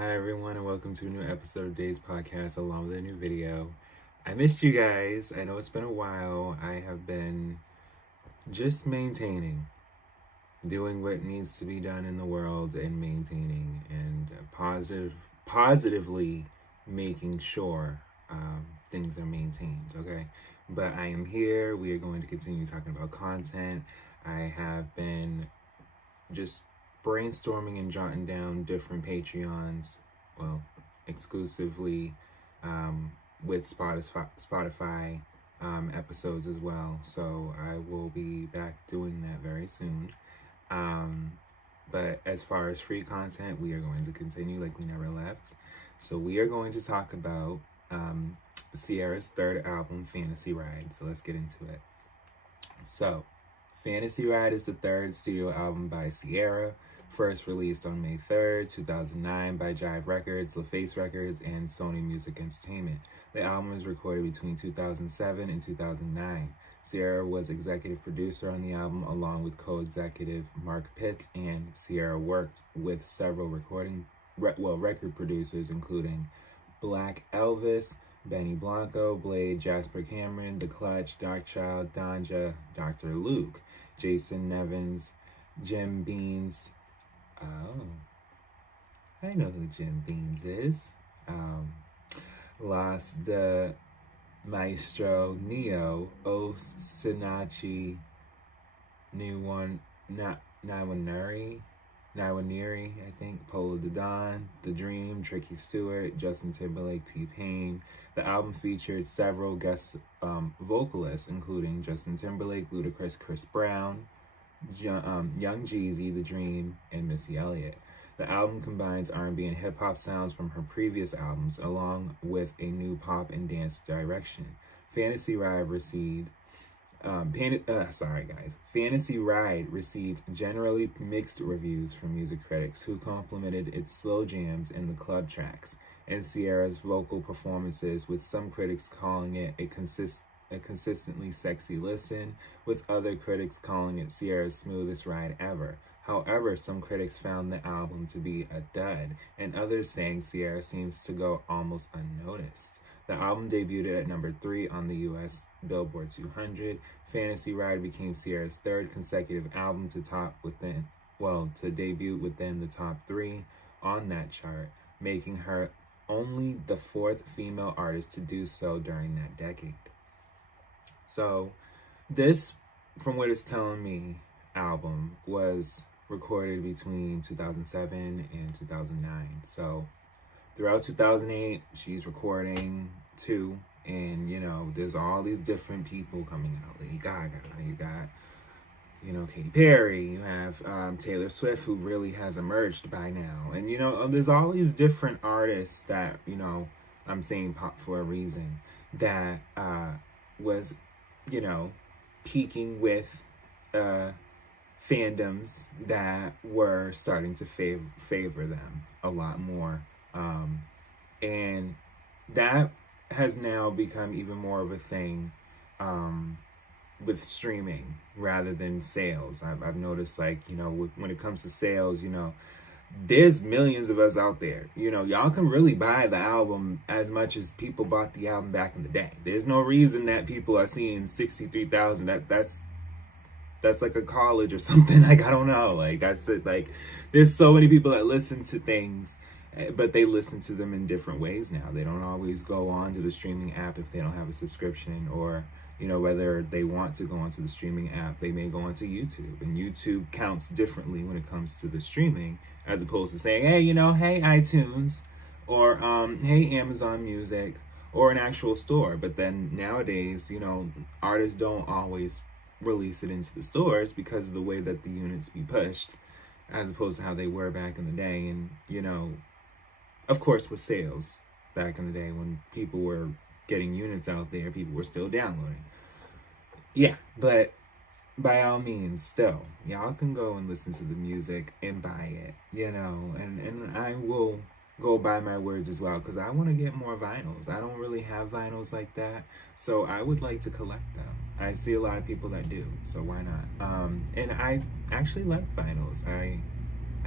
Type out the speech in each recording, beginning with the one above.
Hi everyone and welcome to a new episode of Day's Podcast along with a new video. I missed you guys. I know it's been a while. I have been just maintaining, doing what needs to be done in the world and maintaining and positively making sure things are maintained, okay? But I am here. We are going to continue talking about content. I have been just brainstorming and jotting down different Patreons, well, exclusively with Spotify episodes as well. So I will be back doing that very soon. But as far as free content, we are going to continue like we never left. So we are going to talk about Ciara's third album, Fantasy Ride. So let's get into it. So, Fantasy Ride is the third studio album by Ciara, first released on May 3rd, 2009 by Jive Records, LaFace Records, and Sony Music Entertainment. The album was recorded between 2007 and 2009. Ciara was executive producer on the album along with co-executive Mark Pitt, and Ciara worked with several record producers including Black Elvis, Benny Blanco, Blade, Jasper Cameron, The Clutch, Darkchild, Danja, Dr. Luke, Jason Nevins, Jim Beans. Oh, I know who Jim Beans is. Las de Maestro, Neo, Os Sinachi, Naiwaneri, I think, Polo de Don, The Dream, Tricky Stewart, Justin Timberlake, T-Pain. The album featured several guest vocalists, including Justin Timberlake, Ludacris, Chris Brown, Young Jeezy, The Dream, and Missy Elliott. The album combines R&B and hip-hop sounds from her previous albums, along with a new pop and dance direction. Fantasy Ride received generally mixed reviews from music critics who complimented its slow jams and the club tracks, and Ciara's vocal performances, with some critics calling it a consistently sexy listen, with other critics calling it Ciara's smoothest ride ever. However, some critics found the album to be a dud, and others saying Ciara seems to go almost unnoticed. The album debuted at number 3 on the US Billboard 200. Fantasy Ride became Ciara's third consecutive album to debut within the top 3 on that chart, making her only the 4th female artist to do so during that decade. So, this, from what it's telling me, album was recorded between 2007 and 2009. So, throughout 2008, she's recording too, and there's all these different people coming out. Lady Gaga, you got, Katy Perry, you have Taylor Swift, who really has emerged by now, and there's all these different artists that I'm saying pop for a reason, that was peaking with fandoms that were starting to favor them a lot more. And that has now become even more of a thing with streaming rather than sales. I've noticed, when it comes to sales, there's millions of us out there. Y'all can really buy the album as much as people bought the album back in the day. There's no reason that people are seeing 63,000. That's like a college or something. I don't know. That's it. There's so many people that listen to things, but they listen to them in different ways now. They don't always go on to the streaming app if they don't have a subscription, or whether they want to go onto the streaming app, they may go onto YouTube, and YouTube counts differently when it comes to the streaming, as opposed to saying, hey, hey iTunes, or hey Amazon Music, or an actual store. But then nowadays, artists don't always release it into the stores because of the way that the units be pushed, as opposed to how they were back in the day. And of course, with sales back in the day, when people were getting units out there, people were still downloading. Yeah, but by all means, still, y'all can go and listen to the music and buy it, and I will go by my words as well, because I want to get more vinyls. I don't really have vinyls like that, so I would like to collect them. I see a lot of people that do, so why not? And I actually like vinyls. I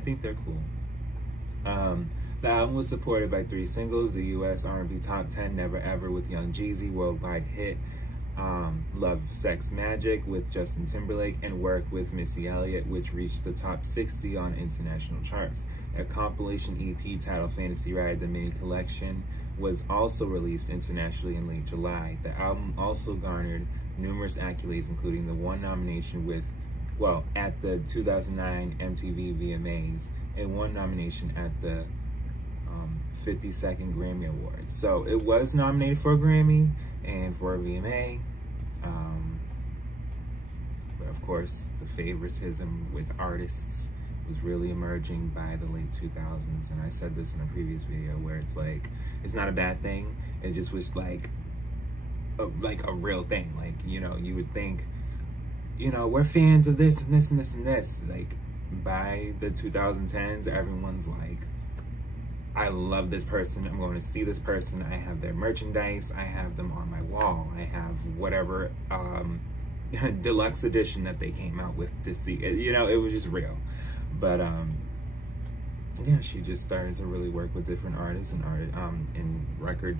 think they're cool. The album was supported by 3 singles: the U.S. R&B Top 10, Never Ever with Young Jeezy, worldwide hit Love, Sex, Magic with Justin Timberlake, and Work with Missy Elliott, which reached the top 60 on international charts. A compilation EP titled Fantasy Ride, the mini collection, was also released internationally in late July. The album also garnered numerous accolades, including the 1 nomination at the 2009 MTV VMAs, and 1 nomination at the 52nd Grammy Awards. So it was nominated for a Grammy and for a VMA. But of course, the favoritism with artists was really emerging by the late 2000s. And I said this in a previous video where it's like, it's not a bad thing. It just was like a real thing. Like, you know, you would think, you know, we're fans of this and this and this and this. Like, by the 2010s, everyone's like, I love this person. I'm going to see this person. I have their merchandise. I have them on my wall. I have whatever deluxe edition that they came out with to see. You know, it was just real. But yeah, she just started to really work with different artists and record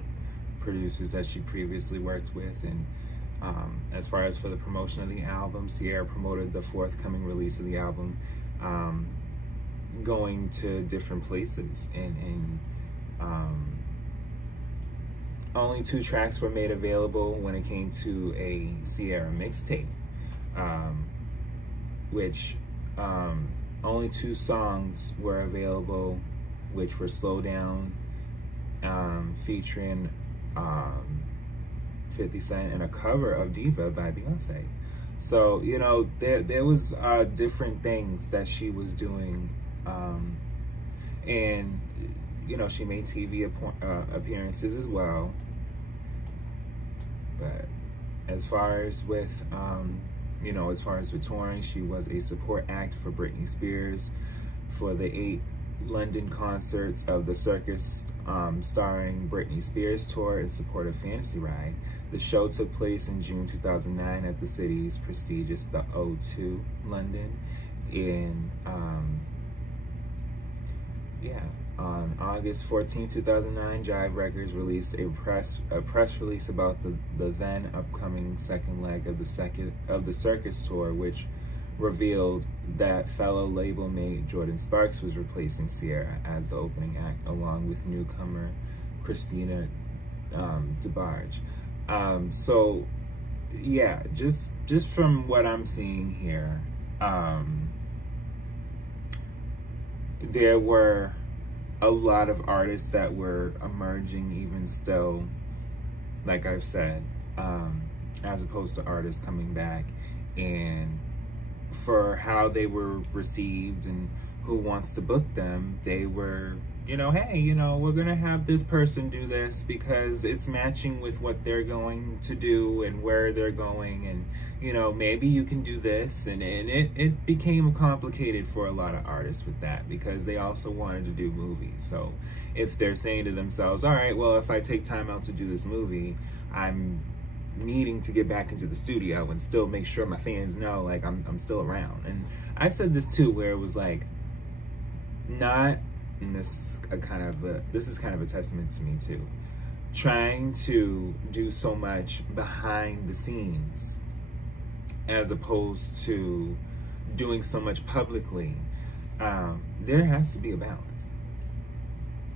producers that she previously worked with. And as far as for the promotion of the album, Ciara promoted the forthcoming release of the album, going to different places, and only 2 tracks were made available when it came to a Ciara mixtape, which only 2 songs were available, which were Slow Down, featuring 50 Cent, and a cover of Diva by Beyonce. So, you know, there was different things that she was doing, and, you know, she made TV appearances as well. But as far as with, you know, as far as with touring, she was a support act for Britney Spears for the 8 London concerts of the Circus starring Britney Spears tour in support of Fantasy Ride. The show took place in June 2009 at the city's prestigious The O2, London. In on August 14, 2009, Jive Records released a press release about the then upcoming second leg of the Circus tour, which revealed that fellow label mate Jordan Sparks was replacing Ciara as the opening act, along with newcomer Christina DeBarge. So yeah, just from what I'm seeing here, there were a lot of artists that were emerging even still, like I've said, as opposed to artists coming back. And for how they were received and who wants to book them, they were, you know, hey, you know, we're gonna have this person do this because it's matching with what they're going to do and where they're going, and, you know, maybe you can do this. And it became complicated for a lot of artists with that, because they also wanted to do movies. So if they're saying to themselves, all right, well, if I take time out to do this movie, I'm needing to get back into the studio and still make sure my fans know, like, I'm still around. And I've said this too, where it was like, not, and this is kind of a testament to me too, trying to do so much behind the scenes as opposed to doing so much publicly. There has to be a balance.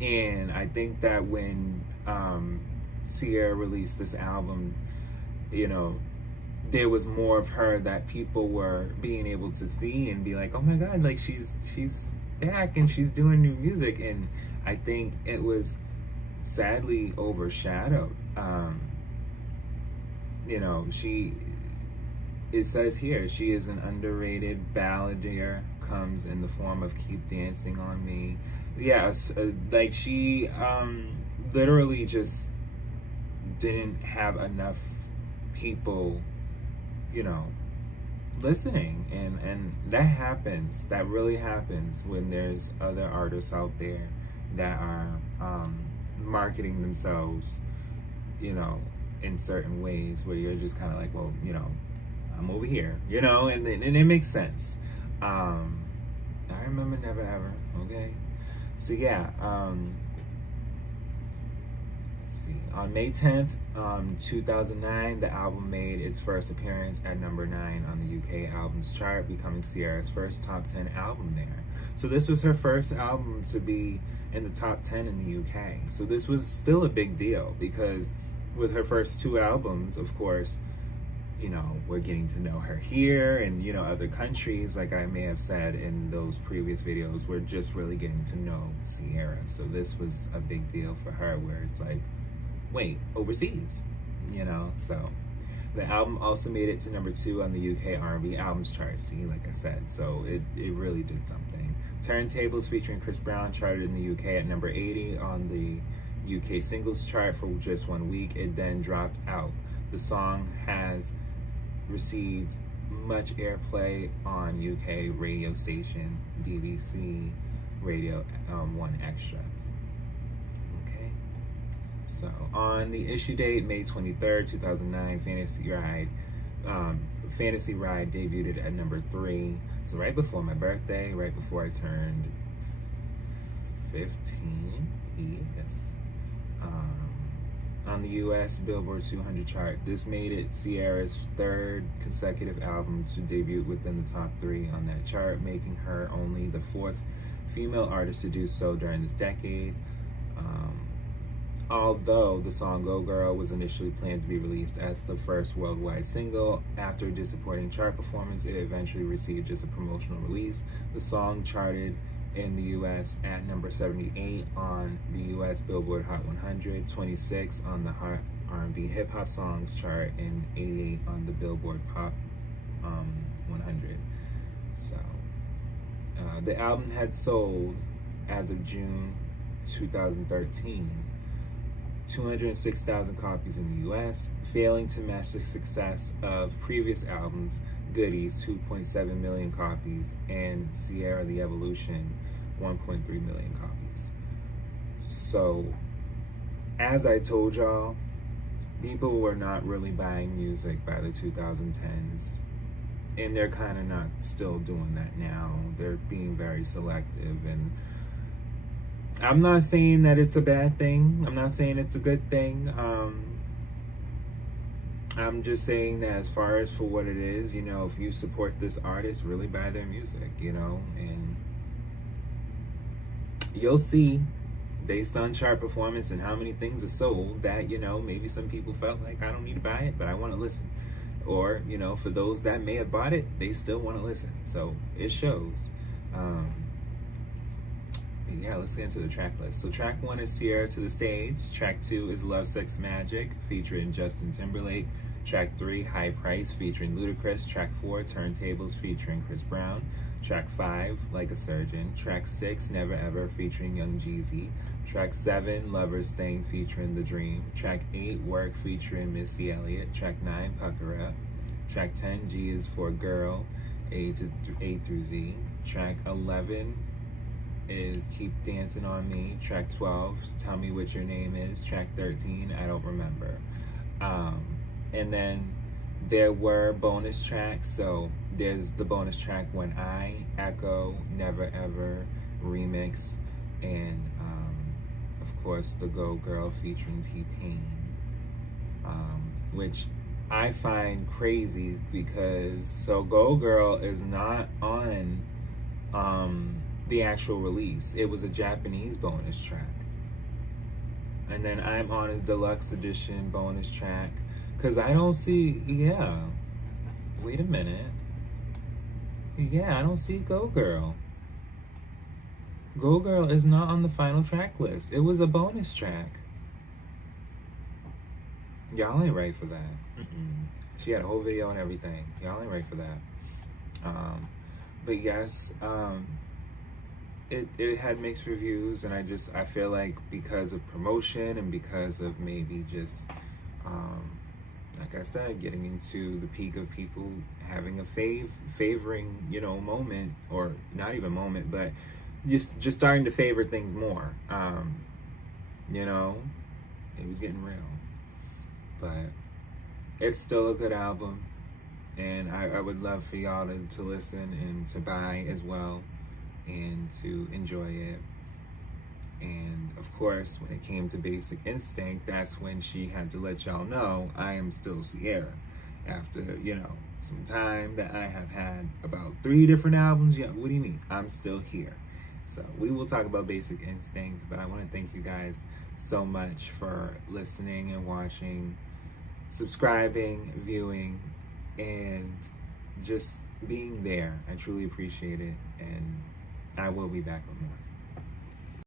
And I think that when Ciara released this album, you know, there was more of her that people were being able to see and be like, oh my God, like she's back and she's doing new music. And I think it was sadly overshadowed. You know, it says here, she is an underrated balladeer, comes in the form of Keep Dancing on Me. Yes, like she literally just didn't have enough people, you know, listening. And that happens. That really happens when there's other artists out there that are marketing themselves, you know, in certain ways where you're just kind of like, well, you know, I'm over here, you know, and it makes sense. I remember Never Ever, okay? So yeah, let's see. On May 10th, 2009, the album made its first appearance at number 9 on the UK Albums Chart, becoming Ciara's first top 10 album there. So this was her first album to be in the top 10 in the UK. So this was still a big deal because with her first 2 albums, of course, you know, we're getting to know her here and, you know, other countries, like I may have said in those previous videos, we're just really getting to know Ciara. So this was a big deal for her where it's like, wait, overseas, you know? So the album also made it to number 2 on the UK R&B Albums Chart, see, like I said, so it really did something. Turntables featuring Chris Brown charted in the UK at number 80 on the UK Singles Chart for just 1 week. It then dropped out. The song has received much airplay on UK radio station BBC Radio 1 Extra. Okay, so on the issue date, May 23rd, 2009, Fantasy Ride debuted at number 3. So right before my birthday, right before I turned 15, yes. On the US Billboard 200 chart. This made it Ciara's 3rd consecutive album to debut within the top 3 on that chart, making her only the 4th female artist to do so during this decade. Although the song Go Girl was initially planned to be released as the first worldwide single, after a disappointing chart performance, it eventually received just a promotional release. The song charted in the US at number 78 on the US Billboard Hot 100, 26 on the Hot R&B Hip Hop Songs chart, and 88 on the Billboard Pop 100. So the album had sold, as of June 2013, 206,000 copies in the US, failing to match the success of previous albums, Goodies, 2.7 million copies, and Ciara the Evolution, 1.3 million copies. So, as I told y'all, people were not really buying music by the 2010s, and they're kind of not still doing that now. They're being very selective, and I'm not saying that it's a bad thing. I'm not saying it's a good thing. I'm just saying that as far as for what it is, you know, if you support this artist, really buy their music, you know, and you'll see based on chart performance and how many things are sold that, you know, maybe some people felt like I don't need to buy it, but I want to listen. Or, you know, for those that may have bought it, they still want to listen. So it shows. Yeah, let's get into the track list. So track 1 is Ciara to the Stage. Track 2 is Love, Sex, Magic featuring Justin Timberlake. Track 3, High Price featuring Ludacris. Track 4, Turntables featuring Chris Brown. Track 5, Like a Surgeon. Track 6, Never Ever featuring Young Jeezy. Track 7, Lovers Thing featuring The Dream. Track 8, Work featuring Missy Elliott. Track 9, Pucker Up. Track 10, G is for Girl, A through Z. Track 11 is Keep Dancing on Me. Track 12, Tell Me What Your Name Is. Track 13, I Don't Remember. And then there were bonus tracks. So there's the bonus track When I, Echo, Never Ever remix, and of course the Go Girl featuring T-Pain, which I find crazy because so Go Girl is not on the actual release. It was a Japanese bonus track. And then I'm on his deluxe edition bonus track. Because I don't see, yeah. Wait a minute. Yeah, I don't see Go Girl. Go Girl is not on the final track list. It was a bonus track. Y'all ain't right for that. She had a whole video and everything. Y'all ain't right for that. But yes, it had mixed reviews, and I feel like because of promotion and because of maybe just like I said, getting into the peak of people having a favoring, you know, moment, or not even moment, but just starting to favor things more. You know, it was getting real. But it's still a good album, and I would love for y'all to listen and to buy as well and to enjoy it. And of course, when it came to Basic Instinct, that's when she had to let y'all know I am still Ciara. After, some time that I have had about 3 different albums, yeah, what do you mean? I'm still here. So we will talk about Basic Instinct, but I want to thank you guys so much for listening and watching, subscribing, viewing, and just being there. I truly appreciate it, and I will be back with more.